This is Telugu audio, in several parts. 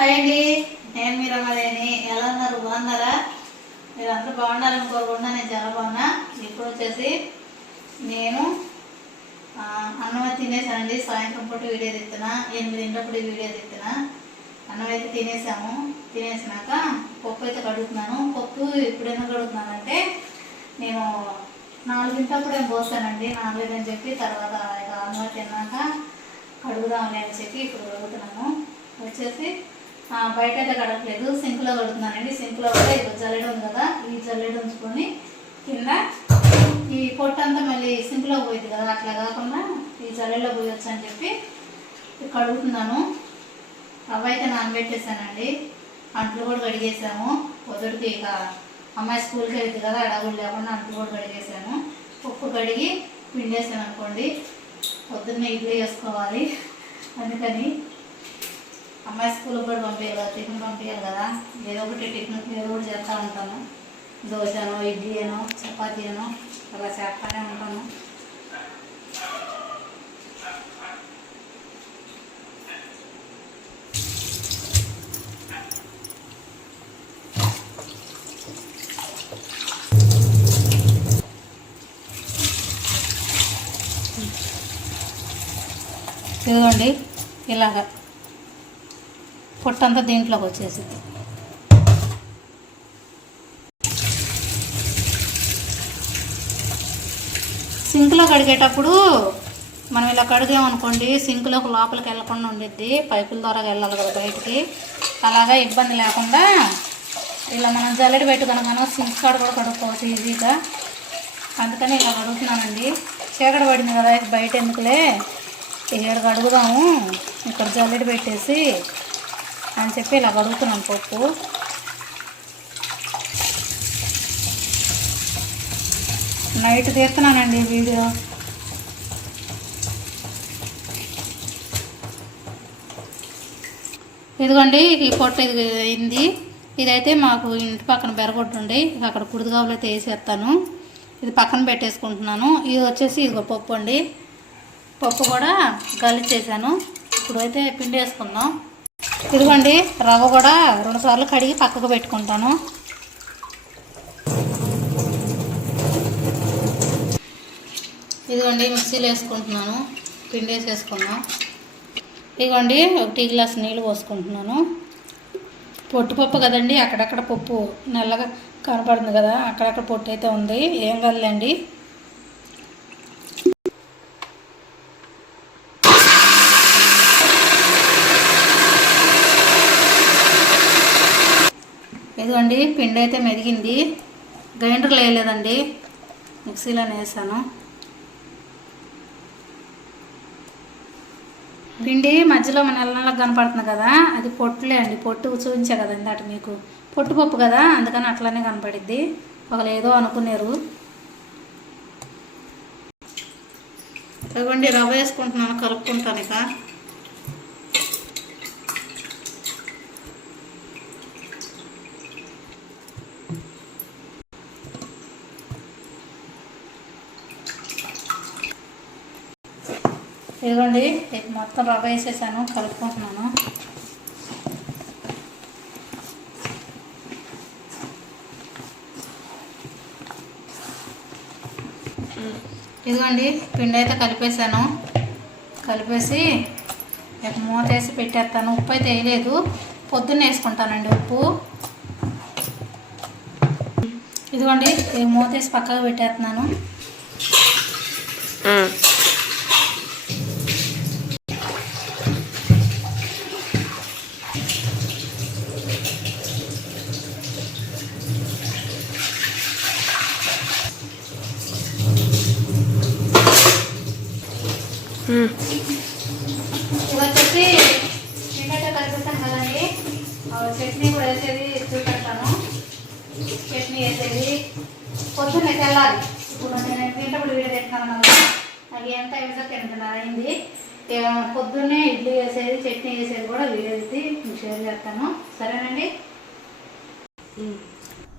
హాయ్ అండి. నేను మీరు అమ్మదేని ఎలా ఉన్నారు? బాగున్నారా? మీరు అందరూ బాగున్నారని కోరుకుంటున్నా నేను చాలా బాగున్నా. ఇప్పుడు వచ్చేసి నేను అన్నం అయితే తినేసానండి. సాయంత్రం పూట వీడియో తీస్తున్నా. ఎనిమిదింటప్పుడు వీడియో తీస్తున్నా. అన్నం అయితే తినేసాము. తినేసినాక పప్పు అయితే కడుగుతున్నాను. పప్పు ఎప్పుడైనా కడుగుతున్నానంటే నేను నాలుగింటప్పుడు ఏం పోస్తానండి. నాలుగైదని చెప్పి తర్వాత ఇక అన్నం తిన్నాక కడుగుదాంలే అని చెప్పి ఇప్పుడు కడుగుతున్నాను. వచ్చేసి బయట అయితే కడగట్లేదు సింక్లో కడుగుతున్నానండి సింక్లో కూడా ఇది జల్లెడ ఉంది కదా ఈ జల్లెడ ఉంచుకొని కింద ఈ పొట్టు అంతా మళ్ళీ సింక్లో పోయింది కదా అట్లా కాకుండా ఈ జల్లెడలో పోయొచ్చు అని చెప్పి కడుగుతున్నాను. అవి అయితే నానబెట్టేసానండి అంట్లు కూడా కడిగేసాము పొద్దుడికి ఇక అమ్మాయి స్కూల్కి వెళ్తుంది కదా అడవులు లేకుండా అంట్లు కూడా కడిగేసాము ఉప్పు కడిగి పిండేసాను అనుకోండి పొద్దున్నే ఇడ్లీ వేసుకోవాలి. అందుకని అమ్మాయి స్కూల్కి కూడా పంపించాలి కదా టిఫిన్ పంపించాలి కదా. ఏదో ఒకటి టిఫిన్ ఏదో ఒకటి చేస్తూ ఉంటాను. దోశనో ఇడ్లీ అనో చపాతీ అనో అలా చేస్తానే ఉంటాను. ఇదిగోండి ఇలాగా. పొట్టంతా దీంట్లోకి వచ్చేసి సింక్లో కడిగేటప్పుడు మనం ఇలా కడిగామనుకోండి సింక్లోకి లోపలికి వెళ్ళకుండా ఉండిద్ది పైపుల ద్వారా వెళ్ళాలి కదా బయటికి. అలాగా ఇబ్బంది లేకుండా ఇలా మనం జల్లెడ పెట్టుకున్నాను సింక్ కాడ కూడా కడుక్కోవచ్చు ఈజీగా. అందుకని ఇలా కడుగుతున్నానండి. చీకటి పడింది కదా బయట ఎందుకులే? ఏడు కడుగుదాము ఇక్కడ జల్లెడ పెట్టేసి అని చెప్పి ఇలా కడుగుతున్నాం పప్పు. నైట్ తీస్తున్నానండి వీడియో. ఇదిగోండి ఈ పొట్టు ఇది అయింది. ఇదైతే మాకు ఇంటి పక్కన బెరగొట్టు ఉండి అక్కడ కుడిగావులో అయితే వేసేస్తాను. ఇది పక్కన పెట్టేసుకుంటున్నాను. ఇది వచ్చేసి ఇదిగో పప్పు అండి. పప్పు కూడా గలిచేసాను ఇప్పుడు అయితే పిండి వేసుకుందాం ఇదిగోండి రవ్వ కూడా రెండు సార్లు కడిగి పక్కకు పెట్టుకుంటాను. ఇదిగోండి మిక్సీలో వేసుకుంటున్నాను పిండి వేసేసుకున్నాం. ఇదిగోండి ఒక టీ గ్లాస్ నీళ్ళు పోసుకుంటున్నాను. పొట్టు పప్పు కదండి అక్కడక్కడ పప్పు నల్లగా కనపడుతుంది కదా అక్కడక్కడ పొట్టు అయితే ఉంది ఏం కదలండి. ఇదిగోండి పిండి అయితే మెదిగింది గ్రైండర్ వేయలేదండి. మిక్సీలోనే వేసాను పిండి మధ్యలో మన నెల కనపడుతుంది కదా అది పొట్టులే అండి. పొట్టు చూపించా కదండి అటు మీకు. పొట్టు పప్పు కదా అందుకని అట్లానే కనపడిద్ది. ఒకళ్ళు ఏదో అనుకున్నారు. ఇదిగోండి రవ్వ వేసుకుంటున్నాను కలుపుకుంటాను ఇక. ఇదిగోండి మొత్తం రవ్వ వేసేసాను కలుపుకుంటున్నాను. ఇదిగోండి పిండి అయితే కలిపేసాను కలిపేసి ఇక మూత వేసి పెట్టేస్తాను. ఉప్పు అయితే వేయలేదు పొద్దున్న వేసుకుంటానండి ఉప్పు. ఇదిగోండి ఈ మూత వేసి పక్కకు పెట్టేస్తున్నాను ఇది వచ్చేసి పిండి కలిపిస్తాను కదండి ఆ చట్నీ కూడా వేసేది చూపెడతాను చట్నీ పొద్దున్నే తెల్లాలి ఇప్పుడు నేను తింటప్పుడు వీడియో తింటున్నాను కదా నాకు ఎంత టైం తింటున్నారు అయింది. పొద్దున్నే ఇడ్లీ వేసేది చట్నీ వేసేది కూడా వీడియో తీసి మీకు షేర్ చేస్తాను. సరేనండి?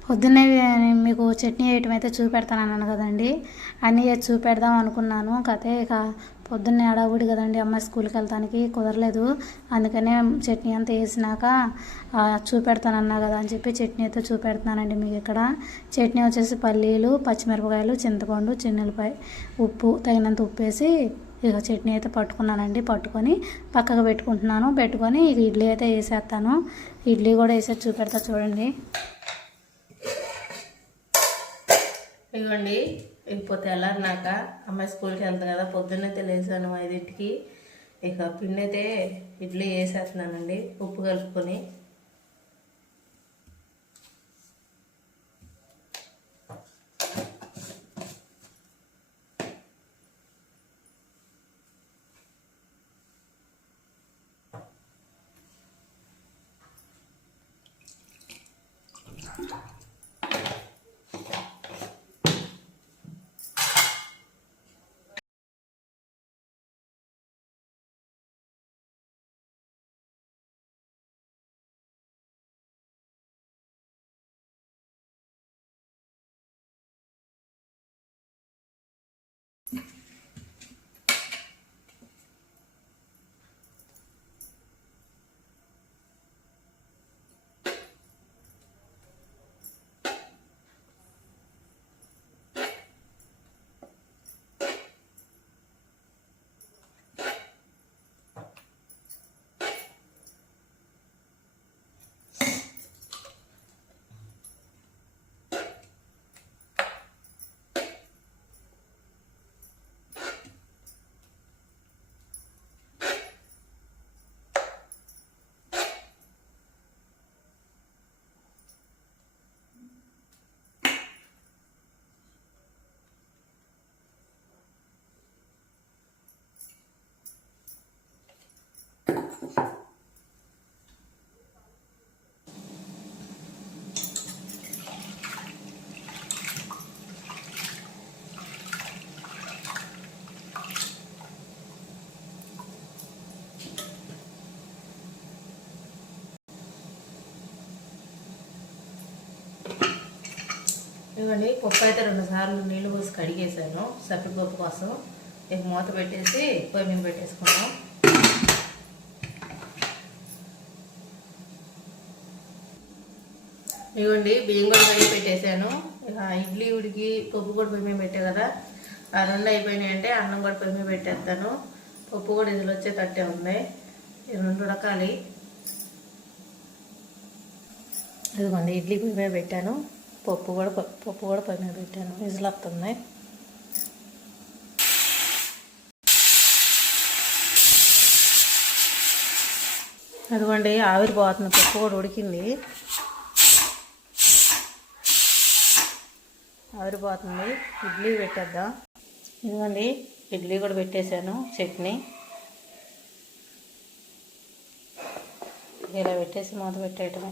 పొద్దున్నే మీకు చట్నీ వేయటం అయితే చూపెడతాను అన్నాను కదండి. అన్నీ చూపెడదాం అనుకున్నాను. కతే ఇక పొద్దున్నే హడావుడి కదండి అమ్మాయి స్కూల్కి వెళ్తానికి కుదరలేదు. అందుకనే చట్నీ అంతా వేసినాక చూపెడతానన్నా కదా అని చెప్పి చట్నీ అయితే చూపెడుతున్నానండి మీకు ఇక్కడ. చట్నీ వచ్చేసి పల్లీలు పచ్చిమిరపకాయలు చింతపండు చిన్నులపాయ ఉప్పు తగినంత ఉప్పు వేసి ఇక చట్నీ అయితే పట్టుకున్నానండి. పట్టుకొని పక్కకు పెట్టుకుంటున్నాను. పెట్టుకొని ఇక ఇడ్లీ అయితే వేసేస్తాను. ఇడ్లీ కూడా వేసేది చూపెడతా చూడండి. ఇవ్వండి ఇప్పుడు తెల్లారినాక అమ్మాయి స్కూల్కి వెళ్తాను కదా పొద్దున్నే తెలిసాను ఐదింటికి. ఇక పిండి అయితే ఇడ్లీ వేసేస్తున్నానండి ఉప్పు కలుపుకొని. ఇవ్వండి పప్పు అయితే రెండు సార్లు నీళ్ళు పోసి కడిగేసాను. సప్పిపప్పు కోసం. ఇక మూత పెట్టేసి పొయ్యి మేము పెట్టేసుకున్నాం ఇవ్వండి బియ్యం కూడా కడిగి పెట్టేశాను ఇక ఇడ్లీ ఉడికి పప్పు కూడా పొయ్యి మేము పెట్టా కదా. ఆ రెండు అయిపోయినాయి అంటే అన్నం కూడా పొయ్యి మీద పెట్టేస్తాను. పప్పు కూడా ఇందులో వచ్చే తట్టే ఉంది. ఈ రెండు ఉడకాలి ఇదిగోండి ఇడ్లీ పొయ్యి మీద పెట్టాను. పప్పు కూడా పప్పు కూడా పని మీద పెట్టాను. విజులు వస్తుంది. అదిగోండి ఆవిరి పోతుంది పప్పు కూడా ఉడికింది. ఆవిరిపోతుంది. ఇడ్లీ పెట్టేద్దాం. ఇదిగోండి ఇడ్లీ కూడా పెట్టేశాను చట్నీ. ఇలా పెట్టేసి మూత పెట్టేయటమే.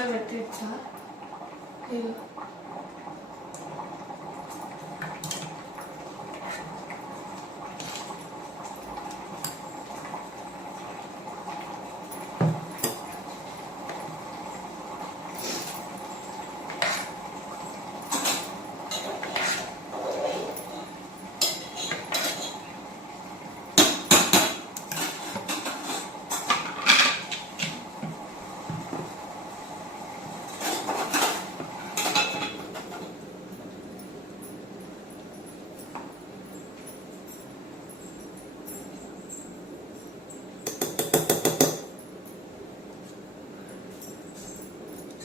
ఇలా పెట్టచ్చా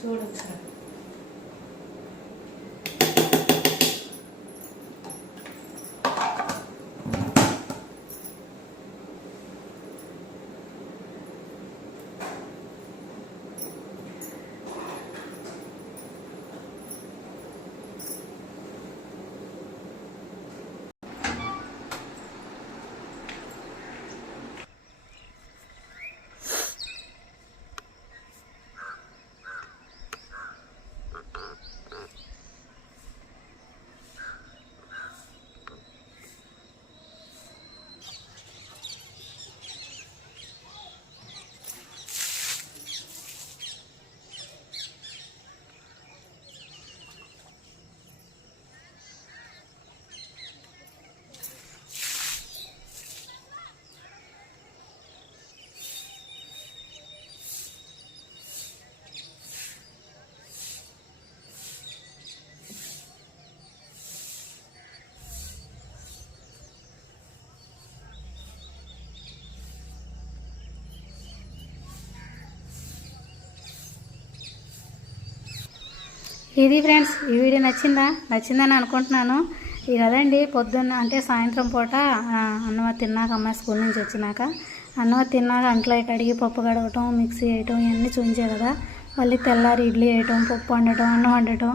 多了去了 ఇది ఫ్రెండ్స్ ఈ వీడియో నచ్చిందా? నచ్చిందని అనుకుంటున్నాను. ఇక అదండి పొద్దున్న అంటే సాయంత్రం పూట అన్నవ తిన్నాక అమ్మాయి స్కూల్ నుంచి వచ్చినాక. అన్నవ తిన్నాక అంట్లో కడిగి పప్పు కడగటం మిక్సీ వేయటం ఇవన్నీ చూంచే కదా. మళ్ళీ తెల్లారి ఇడ్లీ వేయటం పప్పు వండటం అన్నం వండటం.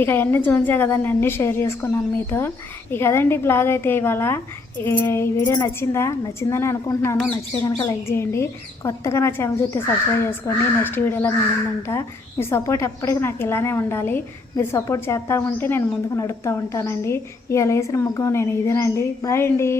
ఇక అవన్నీ చూసే కదా నేను అన్నీ షేర్ చేసుకున్నాను మీతో. ఇక అదండి బ్లాగ్ అయితే ఇవాళ. ఇక ఈ వీడియో నచ్చిందా? నచ్చిందని అనుకుంటున్నాను. నచ్చితే కనుక లైక్ చేయండి. కొత్తగా నా ఛానల్ చూస్తే సబ్స్క్రైబ్ చేసుకోండి. నెక్స్ట్ వీడియోలో మేము ఉందంట మీ సపోర్ట్ ఎప్పటికీ నాకు ఇలానే ఉండాలి. మీరు సపోర్ట్ చేస్తూ ఉంటే నేను ముందుకు నడుపుతూ ఉంటానండి. ఇవాళ వేసిన ముగ్గు నేను ఇదేనండి. బాయ్ అండి.